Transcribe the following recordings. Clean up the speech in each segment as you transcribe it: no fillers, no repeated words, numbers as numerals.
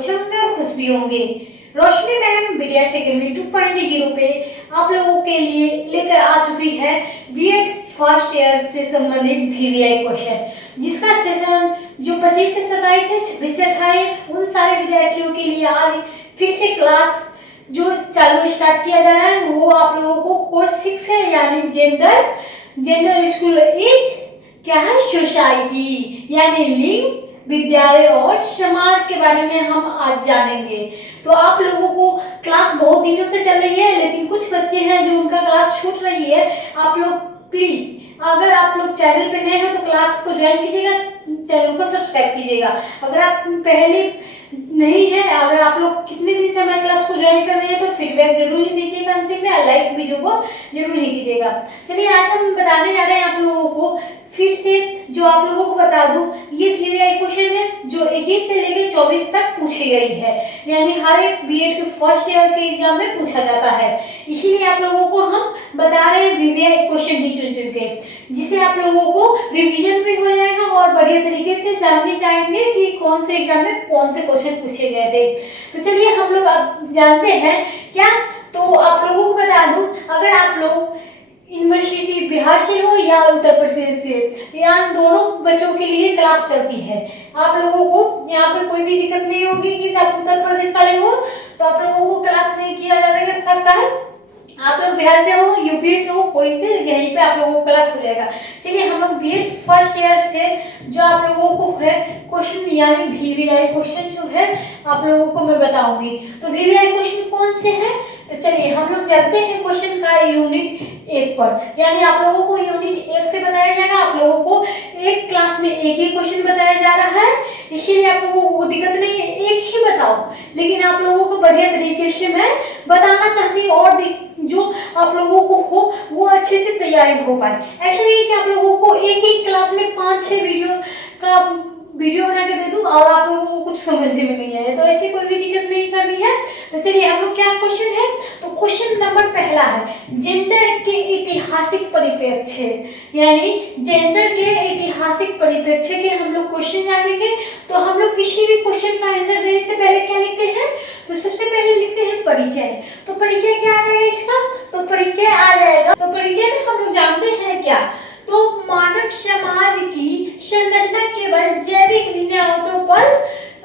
अच्छे होंगे और खुश भी होंगे। रोशनी मैम विद्यार्थी अकेडमी 2.0 पे आप लोगों के लिए लेकर आ चुकी है बीएड फर्स्ट ईयर से संबंधित वीवीआई क्वेश्चन, जिसका सेशन जो 25 से 27 है, 26 से 28 उन सारे विद्यार्थियों के लिए आज फिर से क्लास जो चालू स्टार्ट किया जा रहा है। वो आप लोगों को कोर्स 6 है, यानी जेंडर स्कूल एज क्या है, सोसाइटी यानी लिंग, विद्यालय और समाज के बारे में हम आज जानेंगे। तो आप लोगों को क्लास बहुत दिनों से चल रही है, लेकिन कुछ बच्चे हैं जो उनका क्लास छूट रही है। आप लोग प्लीज, अगर आप लोग चैनल पे नए हैं तो क्लास को ज्वाइन कीजिएगा, चैनल को सब्सक्राइब कीजिएगा। अगर आप पहले नहीं है, अगर आप लोग कितने दिन से हमारे क्लास को ज्वाइन कर रहे हैं तो फीडबैक जरूर ही दीजिएगा अंतिम में, लाइक वीडियो को जरूर ही कीजिएगा। चलिए आज हम बताने जा रहे हैं आप लोगों को, फिर से जो आप लोगों को बता दूं, ये वीवीआई क्वेश्चन है जो 21 से लेकर 24 तक पूछी गई है, यानी हर एक बीएड के फर्स्ट ईयर के एग्जाम में पूछा जाता है। इसीलिए आप लोगों को हम बता रहे हैं वीवीआई क्वेश्चन ही चुन चुन के, जिससे आप लोगों को रिवीजन भी हो जाएगा और बढ़िया तरीके से जान भी जाएंगे कि कौन से एग्जाम में कौन से क्वेश्चन पूछे गए थे। तो चलिए हम लोग अब जानते हैं क्या। तो आप लोगों को बता दूं, अगर आप लोग यूनिवर्सिटी बिहार से हो या उत्तर प्रदेश से, यहाँ दोनों बच्चों के लिए क्लास चलती है। आप लोगों को यहाँ पे कोई भी दिक्कत नहीं होगी कि आप उत्तर प्रदेश वाले हो तो आप लोगों को क्लास नहीं किया जा सकता है। आप लोग बिहार से हो, यूपी से हो, कोई से, यहीं पे आप लोगों को क्लास हो जाएगा। चलिए हम लोग बीएड फर्स्ट ईयर से जो आप लोगों को है क्वेश्चन यानी वीवीआई क्वेश्चन जो है आप लोगों को मैं बताऊंगी। तो वीवीआई क्वेश्चन कौन से हैं, तो चलिए हम लोग जानते हैं क्वेश्चन का यूनिट 1 पर, यानी आप लोगों को यूनिट 1 से बताया जाएगा। आप लोगों को एक क्लास में एक ही क्वेश्चन बताया जा रहा है, इसीलिए आप लोगों को दिक्कत नहीं है, एक ही बताओ, लेकिन आप लोगों को बढ़िया तरीके से मैं बताना चाहती हूँ और जो आप लोगों को हो वो अच्छे से तैयारी हो पाए। ऐसा नहीं है कि आप लोगों को एक ही क्लास में 5-6 वीडियो बना के दे दूं और आप लोगों को कुछ समझने में नहीं आए, तो ऐसी कोई भी दिक्कत नहीं करनी है। तो चलिए हम लोग क्या क्वेश्चन है, तो क्वेश्चन नंबर पहला है जेंडर के ऐतिहासिक परिप्रेक्ष्य, यानी जेंडर के ऐतिहासिक परिप्रेक्ष्य के हम लोग क्वेश्चन जानेंगे। तो हम लोग किसी भी क्वेश्चन का आंसर देने से पहले क्या लिखते हैं, तो सबसे पहले लिखते हैं परिचय। तो परिचय क्या आ जाएगा इसका, तो परिचय आ जाएगा। तो परिचय में हम लोग जानते हैं क्या, तो मानव समाज की संरचना केवल जैविक विन्यासों पर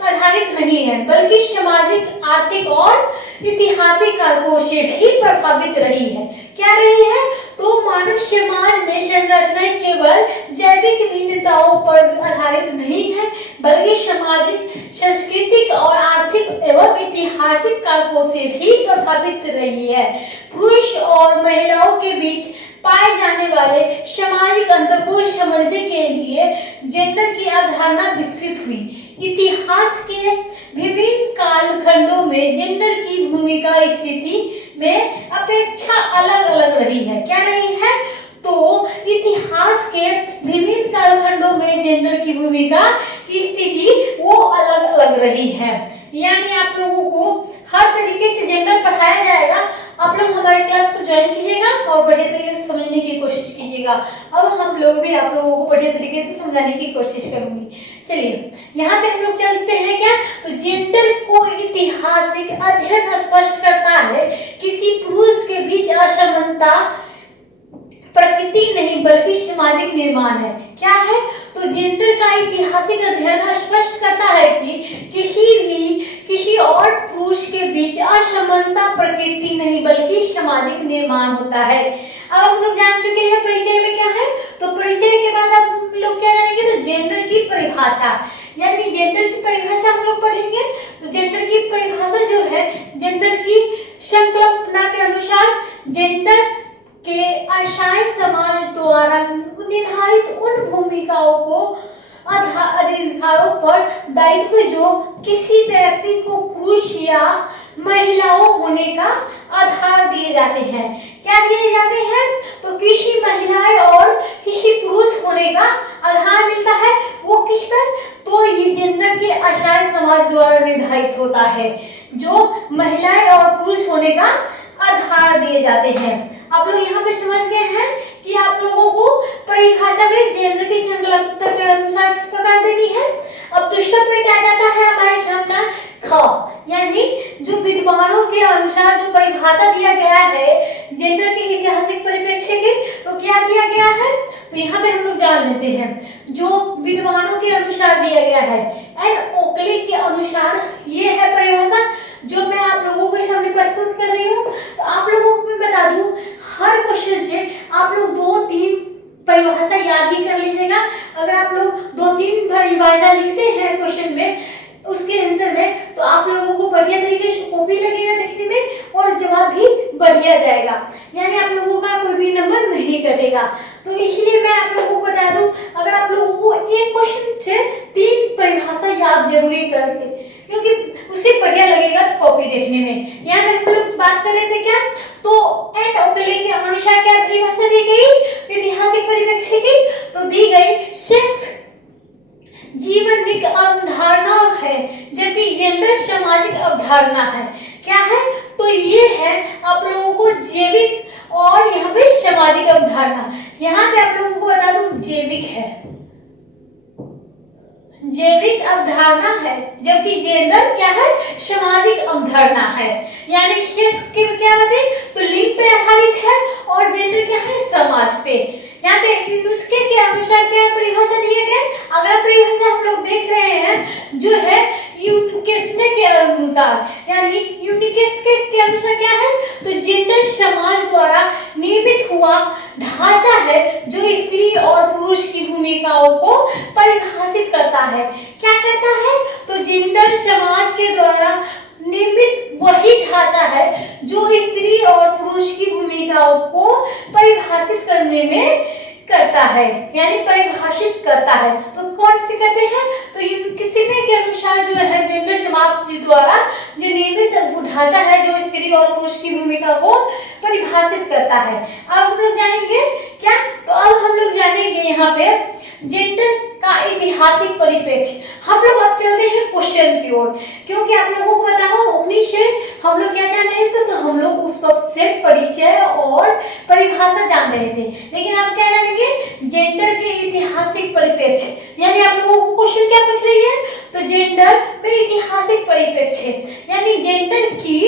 आधारित नहीं है, बल्कि सामाजिक, आर्थिक और ऐतिहासिक कारकों से भी प्रभावित रही है। क्या रही है, तो मानव समाज में संरचनाएं केवल जैविक भिन्नताओं पर आधारित नहीं है, बल्कि सामाजिक, सांस्कृतिक और आर्थिक एवं ऐतिहासिक कारकों से भी प्रभावित रही है। पुरुष और महिलाओं के बीच पाए जाने वाले सामाजिक अंतर को समझने के लिए जेंडर की अवधारणा विकसित हुई। इतिहास के विभिन्न कालखंडों में जेंडर की भूमिका स्थिति में अपेक्षा अलग अलग रही है। क्या रही है, तो इतिहास के विभिन्न कालखंडों में जेंडर की भूमिका की स्थिति वो अलग अलग रही है, यानी आप लोगों को हर तरीके से जेंडर पढ़ाया जाएगा। आप लोग हमारे क्लास को ज्वाइन कीजिएगा और बढ़िया तरीके से समझने की कोशिश कीजिएगा। अब हम लोग भी आप लोगों को बढ़िया तरीके से समझाने की कोशिश करूंगी। चलिए यहाँ पे हम लोग चलते हैं क्या, तो जेंडर को ऐतिहासिक अध्ययन स्पष्ट करता है किसी पुरुष के बीच असमानता प्रकृति नहीं बल्कि सामाजिक निर्माण है। क्या है, तो जेंडर का ऐतिहासिक अध्ययन स्पष्ट करता है कि किसी और पुरुष के बीच असमानता प्रकृति नहीं बल्कि सामाजिक निर्माण होता है। अब हम लोग जान चुके हैं परिचय में क्या है, तो परिचय के बाद हम लोग क्या जानेंगे, तो जेंडर की परिभाषा, यानी जेंडर की परिभाषा हम लोग पढ़ेंगे। तो जेंडर की परिभाषा जो है, जेंडर की संकल्पना के अनुसार जेंडर के आशाएं समाज द्वारा निर्धारित उन भूमिकाओं को अधिकारों पर दायित्व जो किसी व्यक्ति को पुरुष या महिलाओं होने का आधार दिए जाते हैं। क्या दिए जाते हैं, तो किसी महिलाएं और किसी पुरुष होने का आधार मिलता है, वो किस पर, तो ये जेंडर के आशाएं समाज द्वारा निर्धारित होता है, जो महिलाएं और पुरुष होने का आधार दिए जाते हैं। आप लोग यहाँ पे समझ गए हैं कि आप लोगों को परिभाषा में जेंडर की संकल्पना के अनुसार किस प्रकार देनी है। अब दूसरा पॉइंट आ जाता है हमारे सामने ख, यानी जो विद्वानों के अनुसार जो परिभाषा दिया गया है जेंडर के ऐतिहासिक परिप्रेक्ष्य की, तो क्या दिया गया है, तो यहाँ पे हम लोग जान लेते हैं जो विद्वानों के अनुसार दिया गया है। एंड ओकले के अनुसार ये है परिभाषा जो मैं आप लोगों के सामने प्रस्तुत कर रही हूँ। तो आप लोगों को मैं बता दूं, हर क्वेश्चन से आप लोग 2-3 परिभाषा याद ही कर लीजिएगा। अगर आप लोग 2-3 परिभाषा लिखते हैं क्वेश्चन में उसके आंसर में, तो आप लोगों को बढ़िया तरीके से कॉपी लगेगा देखने में और जवाब भी बढ़िया जाएगा, यानी आप लोगों का कोई भी नंबर नहीं कटेगा। तो इसलिए मैं आप लोगों को बता दूं, अगर आप लोगों को एक क्वेश्चन से 3 परिभाषा याद जरूरी कर ले, क्योंकि उससे बढ़िया लगेगा कॉपी देखने में। यहाँ पे हम लोग बात कर रहे थे क्या, तो एंड ओकले के अनुसार क्या परिभाषा दी गई ऐतिहासिक परिप्रेक्ष्य की, तो दी गई सेक्स जीवनिक अवधारणा है जबकि जेंडर सामाजिक अवधारणा है। क्या है, तो ये है आप लोगों को जैविक और यहाँ पे सामाजिक अवधारणा। यहाँ पे आप लोगों को बता दूं जैविक है, जैविक अवधारणा है, जबकि जेंडर क्या है, सामाजिक अवधारणा है। यानी सेक्स के क्या बात है, तो लिंग पे आधारित है और जेंडर क्या है, समाज पे। यहाँ पे नुस्खे के अनुसार क्या परिभाषा दिए गए, अगला परिभाषा हम लोग देख रहे हैं जो है यूनिकेस्ने के अनुसार, यानी यूनिकेस्ने के अनुसार क्या है, तो जेंडर समाज द्वारा निर्मित हुआ ढांचा है जो स्त्री और पुरुष की भूमिकाओं को परिभाषित करता है। क्या करता है, तो जेंडर समाज के द्वारा निर्मित वही ढांचा है जो स्त्री और पुरुष की भूमिकाओं को परिभाषित करने में करता है, यानी परिभाषित करता है। तो कौन से करते हैं, तो किसी के अनुसार जो है जेंडर समाज द्वारा जो निर्मित ढांचा है जो स्त्री और पुरुष की भूमिका को परिभाषित करता है। अब हम लोग जानेंगे क्या, तो अब हम लोग जानेंगे यहाँ पे जेंडर का ऐतिहासिक परिप्रेक्ष्य। हम लोग अब चलते हैं क्वेश्चन की ओर, क्योंकि आप लोगों को पता हो 19 से हम लोग क्या जान रहे थे, तो हम लोग उस वक्त से परिचय और परिभाषा जान रहे थे, लेकिन आप क्या जानेंगे, जेंडर के ऐतिहासिक परिप्रेक्ष्य। यानी आप लोगों को क्वेश्चन क्या पूछ रही है, तो जेंडर में ऐतिहासिक परिप्रेक्ष्य, यानी जेंडर की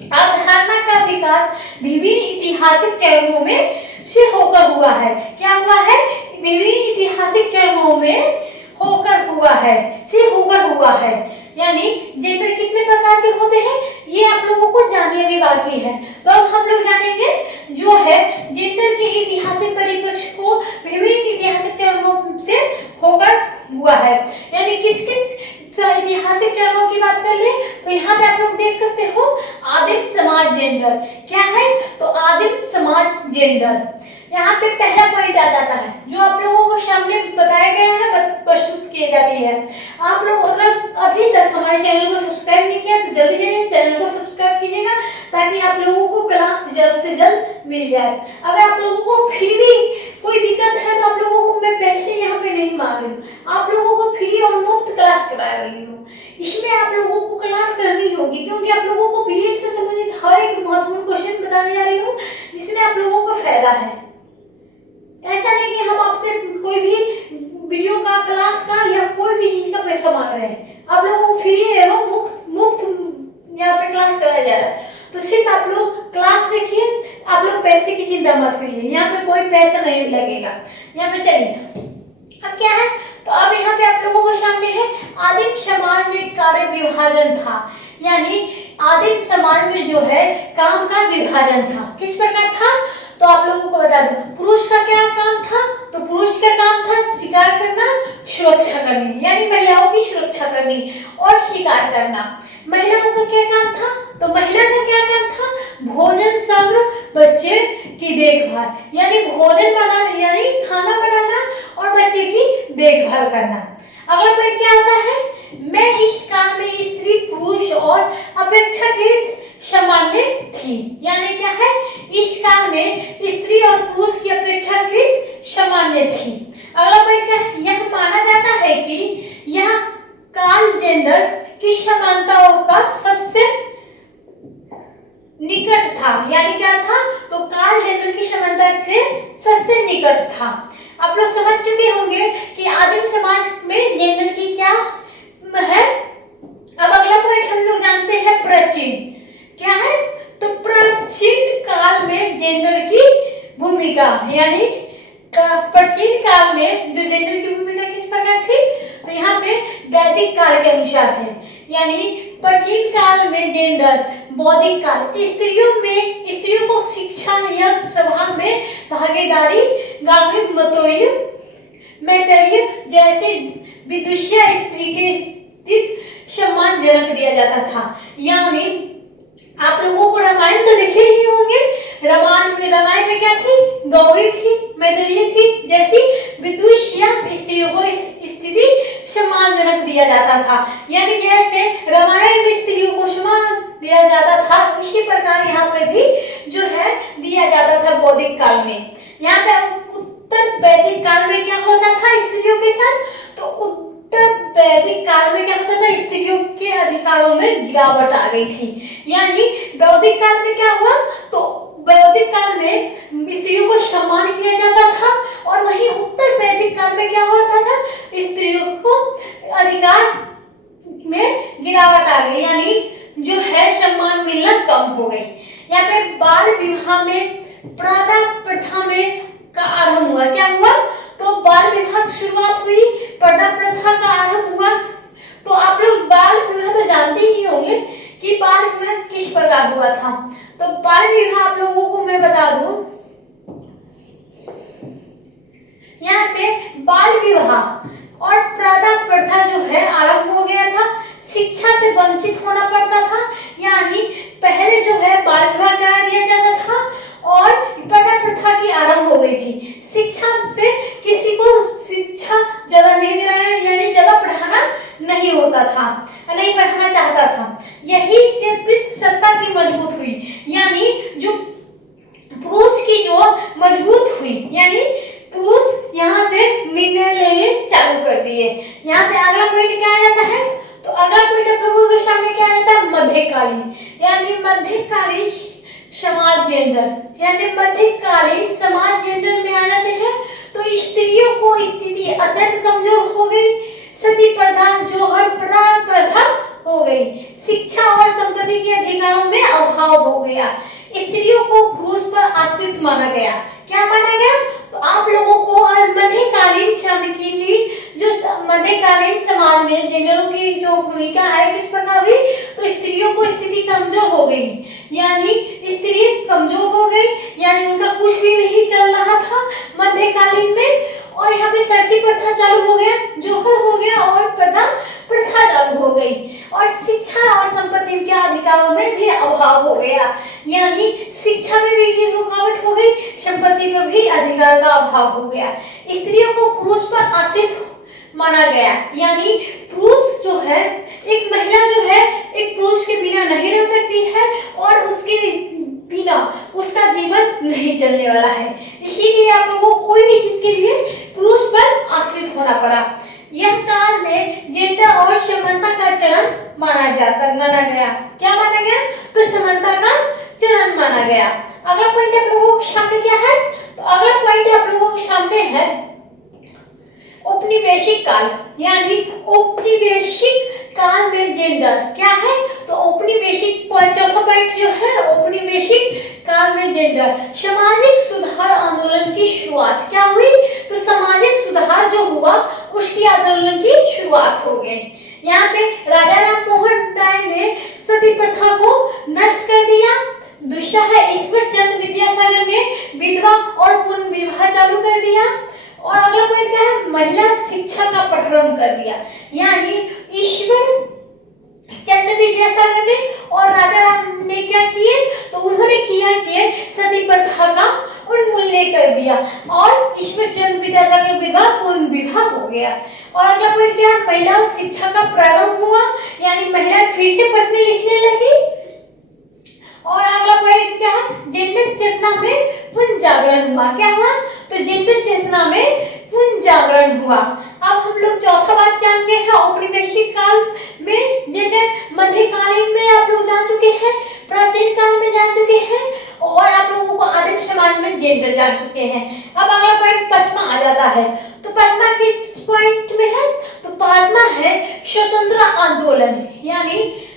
अवधारणा का विकास विभिन्न ऐतिहासिक चरणों में से होकर हुआ है। क्या हुआ है, विभिन्न ऐतिहासिक चरणों में होकर हुआ है, से होकर हुआ है। यानी जेंडर कितने प्रकार के होते हैं ये आप लोगों को जानने भी बाकी है। तो अब हम लोग जानेंगे जो है जेंडर के ऐतिहासिक परिप्रेक्ष्य को विभिन्न ऐतिहासिक चरणों से होकर हुआ है। यानी किस किस ऐतिहासिक चरणों की बात कर ले, तो यहाँ पे आप लोग देख सकते हो आदिम समाज जेंडर। क्या है, तो आदिम समाज जेंडर। यहाँ पे पहला पॉइंट आ जाता है जो आप लोगों को सामने बताया गया है, प्रस्तुत किए जाती है। आप लोग अगर अभी तक हमारे चैनल को सब्सक्राइब नहीं किया तो जल्दी जाइए चैनल को सब्सक्राइब कीजिएगा ताकि आप लोगों को क्लास जल्द से जल्द मिल जाए। अगर आप लोगों को फिर भी कोई दिक्कत है तो आप लोगों को मैं पैसे यहाँ पे नहीं मांग रही हूँ, आप लोगों को फ्री और मुफ्त क्लास करा रही हूँ। इसमें आप लोगों को क्लास करनी होगी क्योंकि आप लोगों को बीएड से संबंधित हर एक महत्वपूर्ण क्वेश्चन बताने जा रही हूँ जिसमें आप लोगों को फायदा है। ऐसा नहीं कि हम आपसे कोई भी वीडियो का, क्लास का या कोई भी चीज का पैसा मांग रहे हैं। आप लोगों को फ्री एवं मुफ्त यहाँ पे क्लास कराया जा रहा है, तो सिर्फ आप लोग क्लास देखिए, आप लोग पैसे की चिंता मत करिए, यहाँ पे कोई पैसा नहीं लगेगा। यहाँ पे चलिए अब क्या है, तो अब यहाँ पे आप लोगों के सामने है आदिम समाज में कार्य विभाजन था। यानी आदिम समाज में जो है काम का विभाजन था। किस प्रकार था, तो आप लोगों को बता दूं, पुरुष का क्या काम था, तो पुरुष का काम था शिकार करना, सुरक्षा करनी, यानी महिलाओं की सुरक्षा करनी और शिकार करना। महिलाओं का क्या काम था, तो महिला का क्या काम था, भोजन संग्रह, बच्चे की देखभाल, यानी भोजन बनाना यानी खाना बनाना और बच्चे की देखभाल करना। अगला पॉइंट क्या आता है, मैं इस काल में स्त्री पुरुष और अपेक्षाकृत सामान्य थी। यानी क्या है, इस काल में स्त्री और पुरुष की अपेक्षाकृत सामान्य थी। अगला पॉइंट क्या है, यह माना जाता है कि यह काल जेंडर की समानताओं का सबसे निकट था। यानी क्या था, तो काल जेंडर की समानता के सबसे निकट था। आप लोग समझ चुके होंगे कि आदिम समाज में जेंडर की क्या है। अब अगला पॉइंट हम लोग यानी प्राचीन काल में जो जेंडर की भूमिका किस प्रकार थी, तो यहाँ पे वैदिक काल के अनुसार है। यानी प्राचीन काल में जेंडर, बौद्धिक काल, स्त्रियों को शिक्षा या सभा में भागीदारी, गार्गिक मैत्रेय जैसे विदुषिया स्त्री के स्थित सम्मानजनक दिया जाता था। यानी आप लोगों को रामायण तो देखे ही होंगे। रामायण में क्या थी, गौरी थी, मैत्रेय थी जैसी विदुषिया स्त्रियों को स्थिति सम्मानजनक दिया जाता था। यानी जैसे रामायण में स्त्रियों को सम्मान दिया जाता था, उसी प्रकार यहाँ पे भी जो है दिया जाता था बौद्धिक काल में। यहाँ पे उत्तर वैदिक काल में क्या होता था स्त्रियों के साथ, तो उत्तर वैदिक काल में क्या होता था, स्त्रियों के अधिकारों में गिरावट आ गई थी। यानी वैदिक काल में क्या हुआ, तो वैदिक काल में स्त्रियों को सम्मान किया जाता था, और वहीं उत्तर वैदिक काल में क्या होता था, स्त्रियों को अधिकार में गिरावट आ गई, यानी जो है सम्मान मिलना कम हो गई। यहाँ पे बाल विवाह में पर्दा प्रथा में का आरंभ हुआ। क्या हुआ, तो बाल विवाह की शुरुआत हुई, पर्दा प्रथा का आरंभ हुआ। तो आप लोग बाल विवाह तो जानते ही होंगे कि बाल विवाह किस प्रकार हुआ था। तो बाल विवाह आप लोगों को मैं बता दूं, यहाँ पे बाल विवाह और पर्दा प्रथा जो है आरंभ हो गया था। शिक्षा से वंचित होना पड़ता था, यानी पहले जो है बाल विवाह करा दिया जाता था और पर्दा प्रथा की आरंभ हो गई थी। शिक्षा से किसी को शिक्षा ज्यादा नहीं दिलाया, यानी ज्यादा पढ़ाना नहीं होता था, नहीं पढ़ाना चाहता था। यही से पितृसत्ता की मजबूत हुई, यानी जो पुरुष की जो मजबूत हुई, यानी पुरुष यहाँ से निर्णय लेने चालू कर दिए। यहाँ पे अगला पॉइंट क्या आ जाता है, तो अगला पॉइंट आप लोगों के सामने क्या आ जाता है, मध्यकालीन, यानी मध्यकालीन समाज जेंडर, यानी मध्यकालीन समाज जेंडर में आ जाते हैं। तो स्त्रियों को स्थिति अत्यंत कमजोर हो गई, सती प्रथा, जौहर प्रथा हो गई, शिक्षा और संपत्ति के अधिकारों में अभाव हो गया, स्त्रियों को पुरुष पर आश्रित माना गया। क्या माना गया, तो आप लोगों को मध्यकालीन समय के लिए जो मध्यकालीन समाज में जेंडरों की जो भूमिका है किस प्रकार हुई, तो स्त्रियों को स्थिति कमजोर हो गई, यानी स्त्री कमजोर हो गई, यानी उनका कुछ भी नहीं चल रहा था मध्यकालीन में। और यहाँ पे सती प्रथा चालू हो गया, जौहर हो गया और पर्दा प्रथा चालू हो गई, और शिक्षा और संपत्ति के अधिकारों में भी अभाव हो गया, यानी शिक्षा में भी रुकावट हो गई, संपत्ति पर भी अधिकार का अभाव हो गया। स्त्रियों को पुरुष पर आश्रित माना गया, यानी पुरुष जो है, एक महिला जो है एक पुरुष के बिना नहीं रह सकती है, और उसके बिना उसका जीवन नहीं चलने वाला है। इसीलिए आप लोगों को कोई भी चीज के लिए पुरुष पर आश्रित होना पड़ा। यह काल में जेंडर और समानता का चरण माना गया। क्या माना गया, तो समानता का चरण माना गया। अगला पॉइंट आप लोगों के सामने क्या है, तो अगला पॉइंट आप लोगों के सामने है औपनिवेशिक काल, यानी औपनिवेशिक काल में जेंडर क्या है, तो औपनिवेशिक चौथा पॉइंट जो है औपनिवेशिक काल में जेंडर, सामाजिक सुधार आंदोलन की शुरुआत क्या हुई, तो सामाजिक सुधार जो हुआ उसकी आंदोलन की शुरुआत हो गई। यहाँ पे राजा राम मोहन राय ने सती प्रथा को नष्ट कर दिया। दूसरा है ईश्वर चंद्र विद्यासागर ने विधवा और पुनः विवाह चालू कर दिया। और अगला पॉइंट क्या है, महिला शिक्षा का प्रारंभ कर दिया, यानी ईश्वर चंद्र विद्यासागर ने और राजा राम ने क्या किए, तो उन्होंने किया कि सती प्रथा का उन्मूलन कर दिया, और ईश्वर चंद्र विद्यासागर विधवा पूर्ण विवाह हो गया। और अगला पॉइंट क्या है, महिला शिक्षा का प्रारंभ हुआ, यानी महिला फिर से पढ़ने लिखने लगी। और अगला पॉइंट क्या है, जेंडर चेतना में पुनः जागरण हुआ। क्या हुआ, तो जेंडर चेतना में पुनः जागरण हुआ। अब हम लोग चौथा बात जान गए हैं, औपनिवेशिक काल में जेंडर, मध्यकालीन में आप लोग जान चुके हैं, प्राचीन काल में जान चुके हैं, और आप लोगों को आदिम समाज में जेंडर जान चुके हैं। अब अगला पॉइंट पांचवा आ जाता है, तो पांचवा किस पॉइंट में है, तो पांचवा है स्वतंत्रता आंदोलन, यानी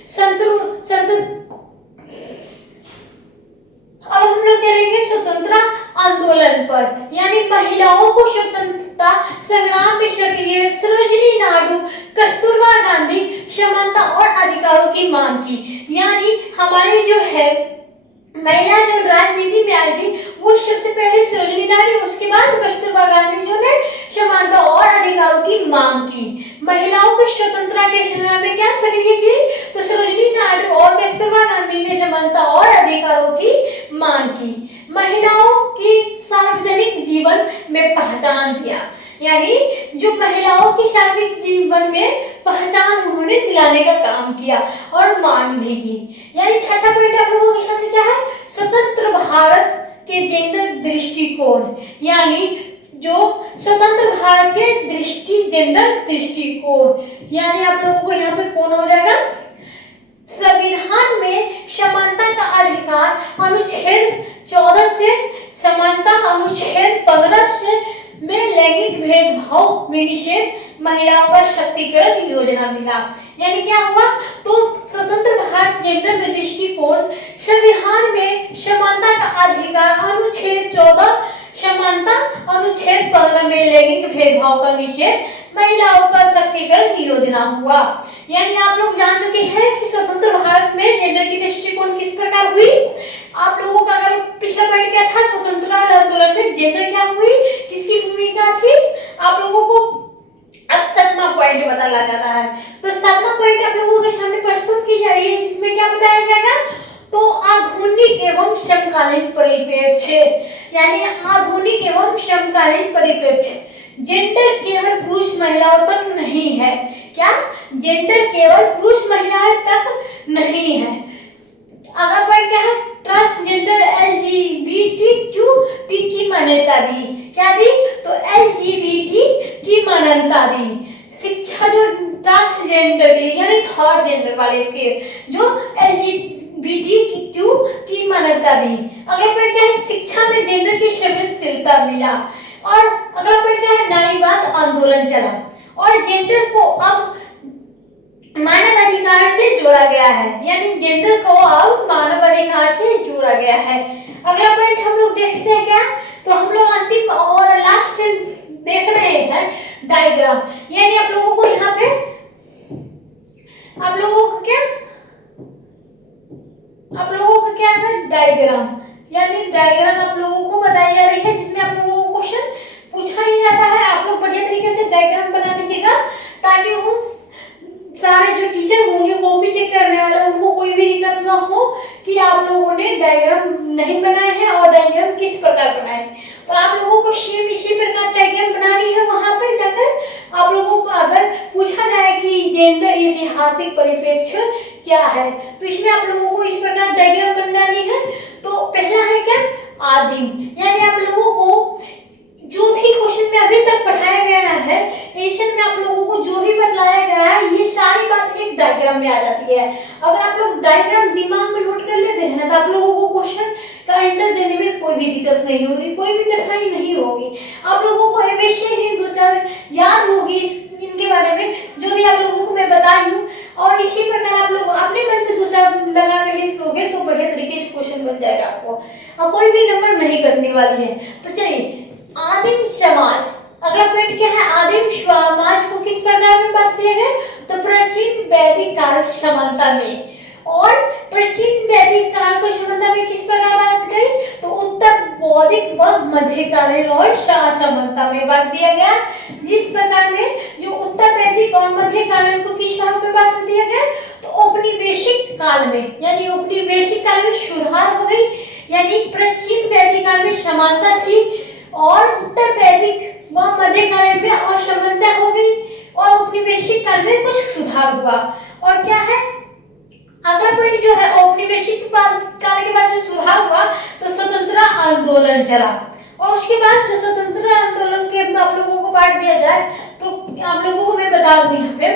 अब हम लोग चलेंगे स्वतंत्रता आंदोलन पर, यानी महिलाओं को स्वतंत्रता संग्राम में सक्रिय सरोजिनी नायडू, कस्तूरबा गांधी समानता और अधिकारों की मांग की। यानी हमारी जो है महिला जो राजनीति में आई थी वो सबसे पहले सरोजिनी नायडू, उसके बाद कस्तूरबा गांधी जो ने समानता और अधिकारों की मांग की। महिलाओं की स्वतंत्रता के संग्राम में क्या सक्रिय की, तो सरोजिनी नायडू और कस्तूरबा गांधी ने समानता और अधिकारों की मांग की। महिलाओं की सार्वजनिक जीवन में पहचान दिया, यानी जो महिलाओं की सार्वजनिक जीवन में पहचान उन्होंने दिलाने का काम किया और मांग भी की। यानी छठा पॉइंट आप लोगों के सामने क्या है, स्वतंत्र भारत के जेंडर दृष्टिकोण, यानी जो स्वतंत्र भारत के जेंडर दृष्टिकोण, यानी आप लोगों को यहाँ पे कौन हो जाएगा, संविधान में समानता का अधिकार अनुच्छेद 14 से समानता अनुच्छेद 15 से में लैंगिक भेदभाव में निषेध, महिलाओं का शक्तिकरण योजना मिला। यानी क्या हुआ, तो स्वतंत्र भारत जेंडर में दृष्टिकोण, संविधान में समानता का अधिकार अनुच्छेद 14, समानता अनुच्छेद 15 में लैंगिक भेदभाव का निषेध, महिलाओं का शक्तिकरण योजना हुआ। यानी आप लोग जान चुके हैं कि स्वतंत्र भारत में जेंडर की दृष्टिकोण किस प्रकार हुई। आप लोगों का कल पिछला पॉइंट क्या था, स्वतंत्रता आंदोलन में जेंडर क्या हुई, किसकी भूमिका थी, आप लोगों को अब 7वां पॉइंट बताया जाता है। तो 7वां पॉइंट आप लोगों के सामने प्रस्तुत की जा रही है, जिसमें क्या बताया जाएगा, तो आधुनिक एवं समकालीन परिप्रेक्ष्य, यानी आधुनिक एवं समकालीन परिप्रेक्ष्य। जेंडर केवल पुरुष महिलाओं तक नहीं है, क्या, जेंडर केवल पुरुष महिलाएं तक नहीं है। अगला पॉइंट क्या है, ट्रांसजेंडर LGBTQ की मान्यता दी, क्या दी, तो LGBT की मान्यता दी। शिक्षा जो ट्रांसजेंडर के यानी थर्ड जेंडर वाले के जो LGBTQ की मान्यता दी। अगला पॉइंट क्या है, शिक्षा में जेंडर की संवेदनशीलता मिला। और अगला पॉइंट क्या है, नारीवाद आंदोलन चला और जेंडर को अब मानव अधिकार से जोड़ा गया है, यानी जेंडर को अब मानव अधिकार से जोड़ा गया है। अगला पॉइंट हम लोग देखते हैं क्या, तो हम लोग अंतिम और लास्ट देख रहे हैं डायग्राम, यानी आप लोगों को यहाँ पे आप लोगों को क्या है डायग्राम, यानी डायग्राम आप लोगों को बताई जा रही है, जिसमें आप लोगों को क्वेश्चन पूछा ही जाता है। आप लोग बढ़िया तरीके से डायग्राम बना लीजिएगा, ताकि उस सारे जो टीचर होंगे कॉपी चेक करने वाले उनको कोई भी दिक्कत ना हो कि आप लोगों ने डायग्राम नहीं बनाए हैं और डायग्राम किस प्रकार बनाए। तो आप लोगों को सेम इसी प्रकार डायग्राम बनानी है। वहां पर जाकर आप लोगों को अगर पूछा जाए कि जेंडर ऐतिहासिक परिप्रेक्ष्य क्या है, तो इसमें आप लोगों को इस प्रकार डायग्राम बनानी है। तो पहला है क्या, आदिम, यानी आप लोगों को जो भी क्वेश्चन में अभी तक पढ़ाया गया है, क्वेश्चन में आप लोगों को जो भी बताया गया है, ये सारी बात एक डायग्राम में आ जाती है। अगर आप लोग डायग्राम दिमाग में नोट कर लेते हैं ना, तो आप लोगों को क्वेश्चन का आंसर देने में कोई भी दिक्कत नहीं होगी, कोई भी कठिनाई नहीं होगी। आप लोगों को अवश्य ही 2-4 याद होगी इनके बारे में, जो भी आप लोगों को मैं बताई हूँ। और इसी प्रकार आप लोग अपने मन से 2-4 लगा के लिख दोगे तो बढ़िया तरीके से क्वेश्चन बन जाएगा आपको, और कोई भी नंबर नहीं कटने वाली है। तो चलिए, आदिम समाज, अगला पॉइंट क्या है, आदिम समाज को किस प्रकार में बांट दिया गया, तो प्राचीन वैदिक काल समानता में, और प्राचीन वैदिक काल को समानता में किस प्रकार बांट गई, तो उत्तर बौद्धिक व मध्यकालीन और समानता में बांट दिया गया। जिस प्रकार में जो उत्तर वैदिक और मध्यकालीन को किस भाग में बांट दिया गया, तो औपनिवेशिक काल में, यानी औपनिवेशिक काल में सुधार हो गई, यानी प्राचीन वैदिक काल में समानता थी और उत्तर वैदिक व मध्यकालीन में असमानता हो गई, और औपनिवेशिक काल में कुछ सुधार हुआ। और क्या है, अगला पॉइंट जो है, औपनिवेशिक काल के बाद जो सुधार हुआ तो स्वतंत्रता आंदोलन चला, और उसके बाद जो स्वतंत्रता आंदोलन के आप लोगों को बांट दिया जाए, तो आप लोगों को मैं बता दूं यहाँ पे,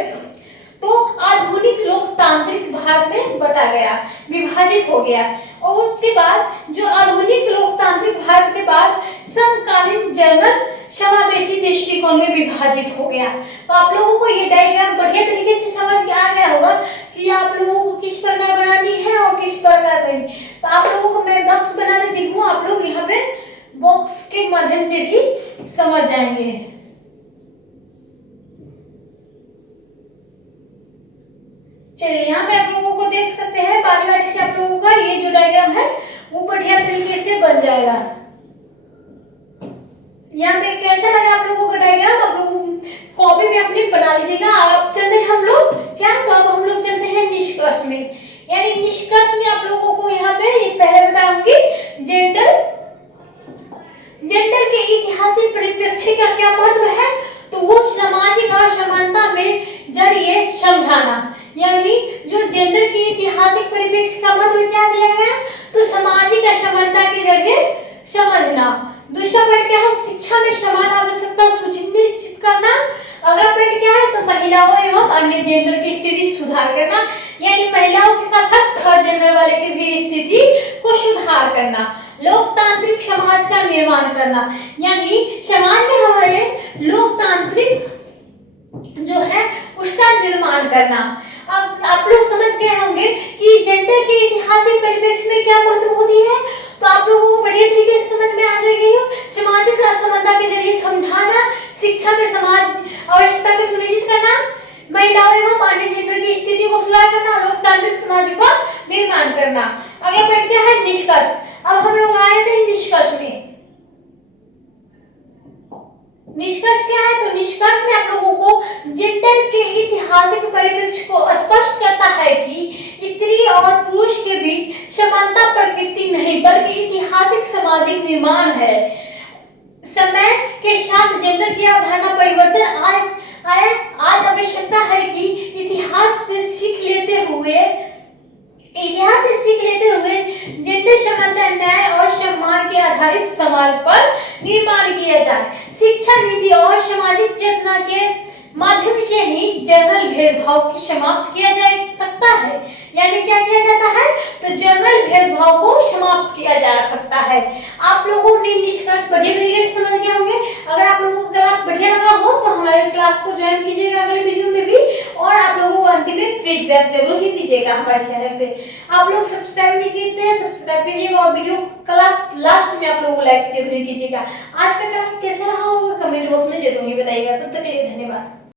तो आधुनिक लोकतांत्रिक भारत में बटा गया, विभाजित हो गया। और उसके बाद जो आधुनिक लोकतांत्रिक भारत के बाद समकालीन जर्नल समावेशी दृष्टिकोण में विभाजित हो गया। तो आप लोगों को ये डायग्राम बढ़िया तरीके से समझ में आ गया होगा कि आप लोगों को किस प्रकार बनानी है और किस प्रकार नहीं। तो आप लोगों को मैं बॉक्स बना देती हूँ, आप लोग यहाँ पे बॉक्स के माध्यम से भी समझ जाएंगे। चलिए यहाँ पे आप लोगों को देख सकते हैं बारी बारी से आप लोगों का ये जो डायग्राम है वो बढ़िया तरीके से बन जाएगा। यहाँ पे कैसा लगा आप लोगों का डायग्राम, आप लोग कॉपी में अपनी बना लीजिएगा। अब चलते हैं हम लोग क्या, तो अब हम लोग चलते हैं निष्कर्ष में। यानी निष्कर्ष में आप लोगों को यहाँ पे पहले बताऊंगी जेंडर के ऐतिहासिक परिप्रेक्ष्य का क्या महत्व है, तो वो सामाजिक असमानता में जरिए समझाना। यानी जो जेंडर के ऐतिहासिक परिप्रेक्ष्य का महत्व क्या दिया गया, तो सामाजिक असमानता के जरिए समझना। दूसरा पॉइंट क्या है, शिक्षा में समान आवश्यकता सुनिश्चित करना। अगला पॉइंट क्या है, तो महिलाओं एवं अन्य जेंडर की स्थिति सुधार करना। यानी महिलाओं के साथ साथ थर्ड जेंडर वाले की भी स्थिति को सुधार करना। लोकतांत्रिक समाज का निर्माण करना, यानी समाज में हमारे लोकतांत्रिक जो है उसका निर्माण करना। अब आप लोग समझ गए होंगे कि जेंडर के ऐतिहासिक परिप्रेक्ष्य में क्या महत्व होती है, तो आप लोगों को बढ़िया तरीके से समझ में आ जाएगी। सामाजिक असमानता के जरिए समझाना, शिक्षा में समाज आवश्यकता को सुनिश्चित करना, महिलाओं एवं अन्य जेंडर की स्थिति को सुधार करना, लोकतांत्रिक समाज का निर्माण करना। अगला पॉइंट क्या है, निष्कर्ष। अब हम लोग आए थे निष्कर्ष में। निष्कर्ष क्या है, तो निष्कर्ष में आप लोगों को जेंडर के ऐतिहासिक परिप्रेक्ष्य को स्पष्ट करता है कि स्त्री और पुरुष के बीच समानता प्रकृति नहीं बल्कि ऐतिहासिक सामाजिक निर्माण है। समय के साथ जेंडर की अवधारणा परिवर्तन आया। आज आवश्यकता है कि इतिहास से सीख लेते हुए जेंडर समानता, न्याय और सम्मान के आधारित समाज पर निर्माण किया जाए। शिक्षा नीति और सामाजिक चेतना के माध्यम से ही जनरल भेदभाव को समाप्त किया जा सकता है। यानी क्या किया जाता है, तो जनरल भेदभाव को समाप्त किया जा सकता है। आप लोगों ने निष्कर्ष बढ़िया तरीके से समझ गए होंगे। अगर आप लोगों को क्लास बढ़िया लगा हो तो हमारे क्लास को ज्वाइन कीजिएगा अगले वीडियो में भी, और आप लोगों को अंतिम में फीडबैक जरूर ही दीजिएगा हमारे चैनल पे। आप लोग सब्सक्राइब नहीं किए हैं, सब्सक्राइब कीजिएगा और वीडियो क्लास लास्ट में आप लोगों को लाइक जरूर कीजिएगा। आज का क्लास कैसा रहा होगा कमेंट बॉक्स में जरूर ही बताइएगा। तब तक के लिए धन्यवाद।